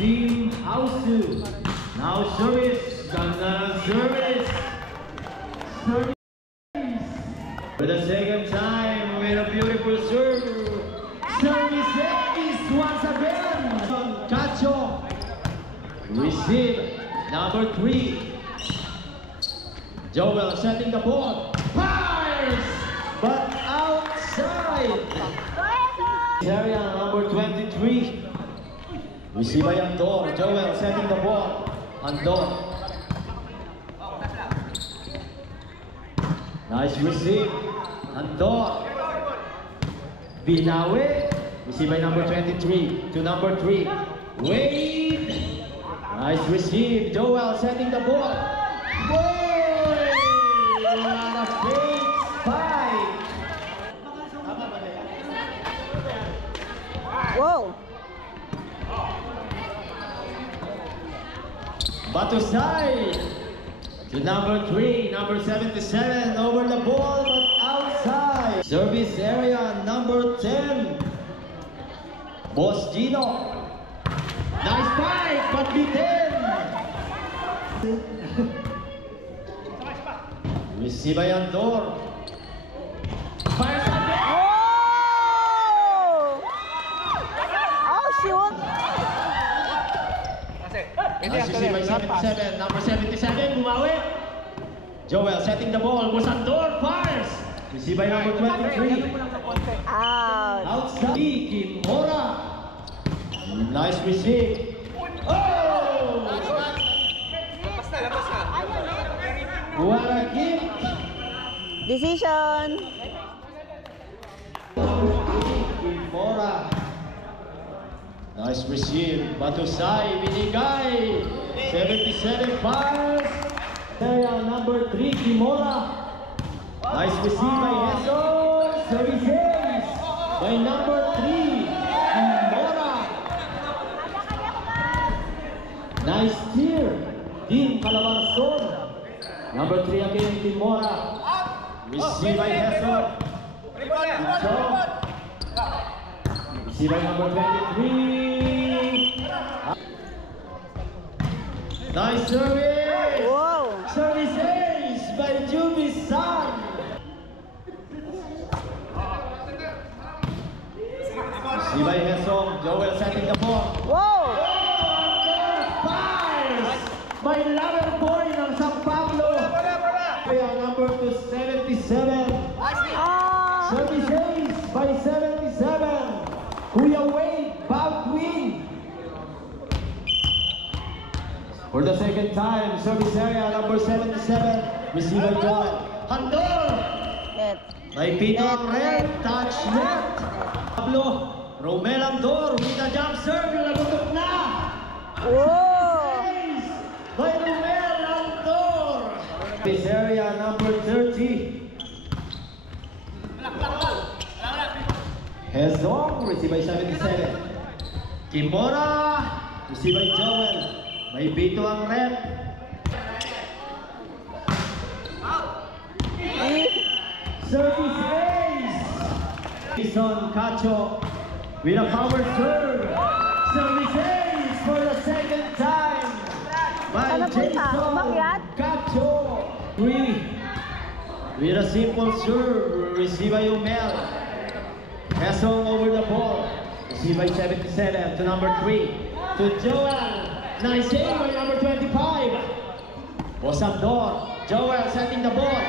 Team Hausu. Now service. Ganda service. Service. For the second time with a beautiful serve. Service is once again. Cacho. Receive. Number 3. Joel setting the ball. Fires! But outside. Area number 23. Receive by Andor. Joel setting the ball. Andor. Nice receive. Andor. Binawi. Receive by number 23 to number 3. Wade. Nice receive. Joel setting the ball. Boy! What a fake spike. Whoa. Batusay to number 3, number 77, over the ball but outside. Service area number 10. Boss Gino. Nice spike but beaten. Receive by Andor. Fires again. Oh, shoot. Nice receive by 77, number 77, bumawi. Joel setting the ball. Was Andor fires. Receive by number 23. Out. Outside. Kimura. Nice receive. Oh! What a kick! Decision. Kimura. Nice receive. Batusay. Binigay. 77 fires. Area number 3. Kimura. Nice receive by Jesus. Services by number 3. Kimura. Nice steer. Dean Calabarzon. Number 3 again, Kimura. Receive by Jesus. Receive by number 23. Nice service. Whoa. Service ace by Jubisan. Receive by Hesong. Joel setting the ball. Whoa. Fires by Lover Boy ng San Pablo. Kaya number 277. Service ace by 77. Kuya Wade, Baldwin. For the second time, service area number 77. Receive by Joel. Handol. Net. May pito ang red. Touch net. Pablo. Romel Andor with a jump serve. Nagutok na. Whoa. Ace by Romel Andor. Service area number 30. Hezong, received by 77. Kimura, received by Joel. May bito ang red. Service ace. Jason Cacho with a power serve. Service ace for the second time by Ano po siya? Jason Umakyat? Cacho. 3 with a simple serve. Received by Umel. Hesong over the ball. Received by 77 to number 3. To Joel. Nice save by number 25. Bosandor. Joel setting the ball.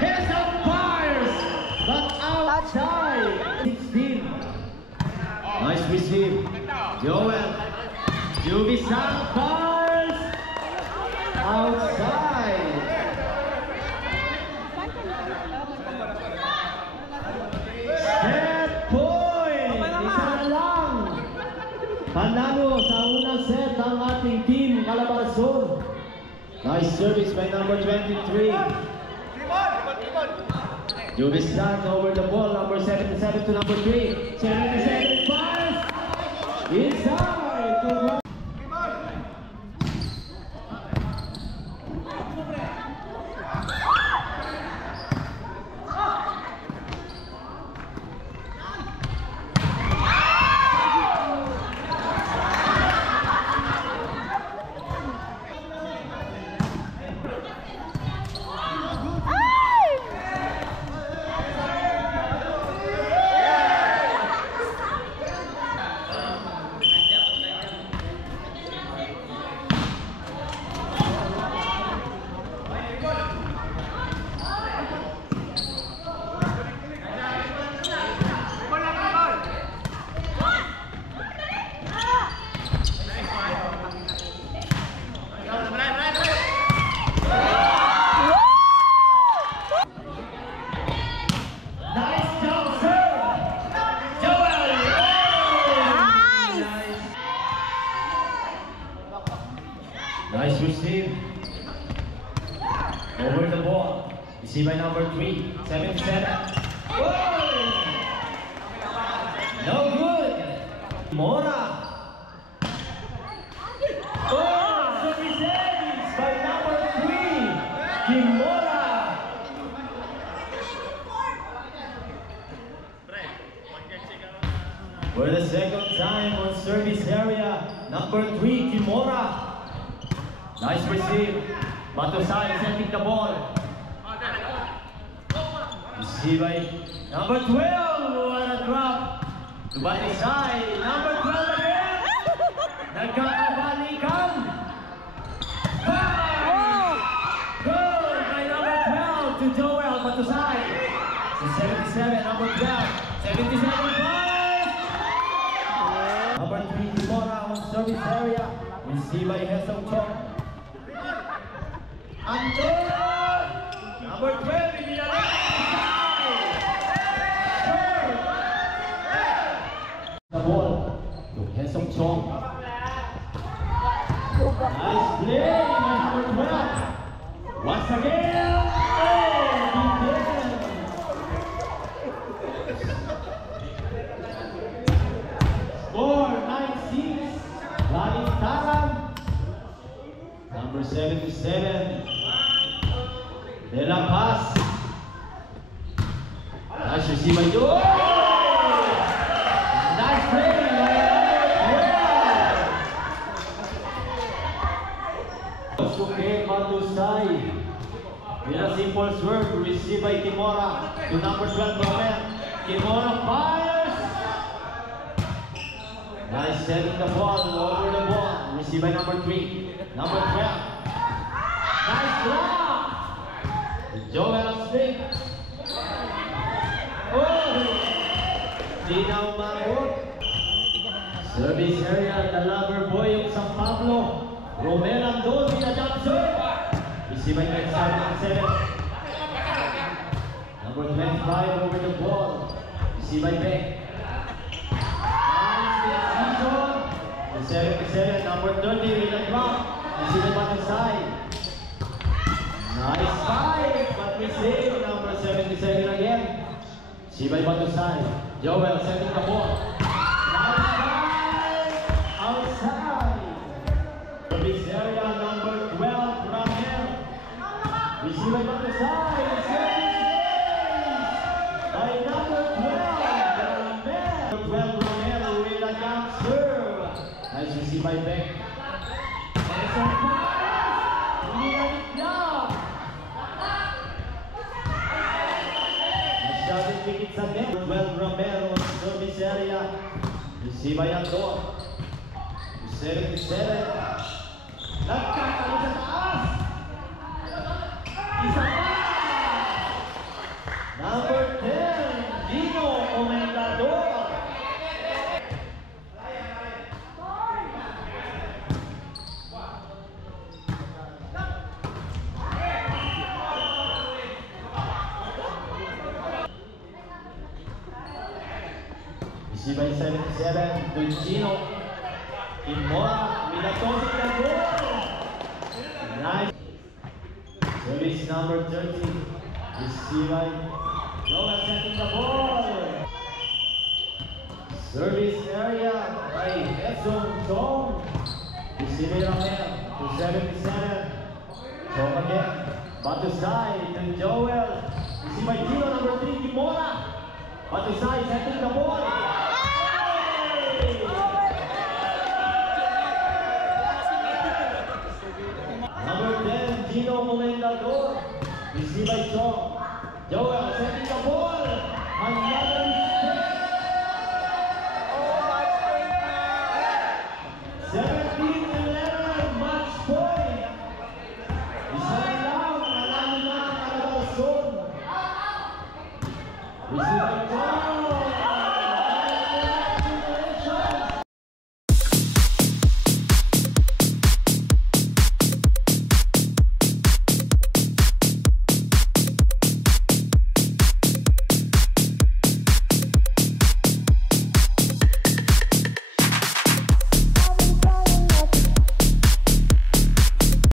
Hesong fires. But outside. 16. Nice receive. Joel. Jubisan fires. Outside. Set point! Isa na lang! Panalo sa unang set ang ating team Calabarzon. Nice service by number 23. Jubisan over the ball, number 77 to number 3. 77 fires! Inside to Received by number 3, 77. No good. Kimura. Service ace by number 3, Kimura. For the second time on service area, number 3, Kimura. Nice receive. Batusay sending the ball. Received by number 12. What a drop. To Batusay. Number 12 again. Nagkakabalikan. Goal by number 12 to Joel Batusay. To 77, number 12. 77 points. Number 3, Kimura on service area. Received by Hesong Chong. Number 12, the ball to Hesong Chong. Nice play by number 12. Once again, score 9-6. Laling Taram. Number 77. De La Paz. Nice receive by Joe. Nice play by number 12. Suke Batusay. With a simple swerve, received by Kimura to number 12, Romer. Kimura fires. Nice setting the ball over the ball. Received by number 3, number 12. Nice block. Joel Smith. Di na umarot. Service area, the lover boy of San Pablo. Romel Andon with a jump serve. Received by number 7. Number 25 over the ball. Received by Beck. The 77, number 30 with a drop. Received by Batusay. Nice fight, but we save number 77 again. Received by Batusay. Joel setting the ball. Nice fight, outside. Service area, number 12, Ramel. Received by Batusay. By number 12, Ramel. 12, Ramel with a jump serve. Nice receive by Beck. It's again. 12 Romero on service area. Received by Andon. 77. Nagkakalo sa taas. Isa pa. Number 10, Dino Comendador. Received by 77 to Gino. Kimura with a tossing the goal. Nice. Service number 30. Received by Joel setting the ball. Service area by Hesong Chong. Received by Ramel to 77. Chong again. Batusay to Joel. Received by Gino, number 3, Kimura. Batusay setting the ball. Number 10, Gino Comendador. Received by Chong. Joel setting the ball. Another mistake. 17-11, match point. Isa lang, alam na ang Calabarzon. Received by Chong.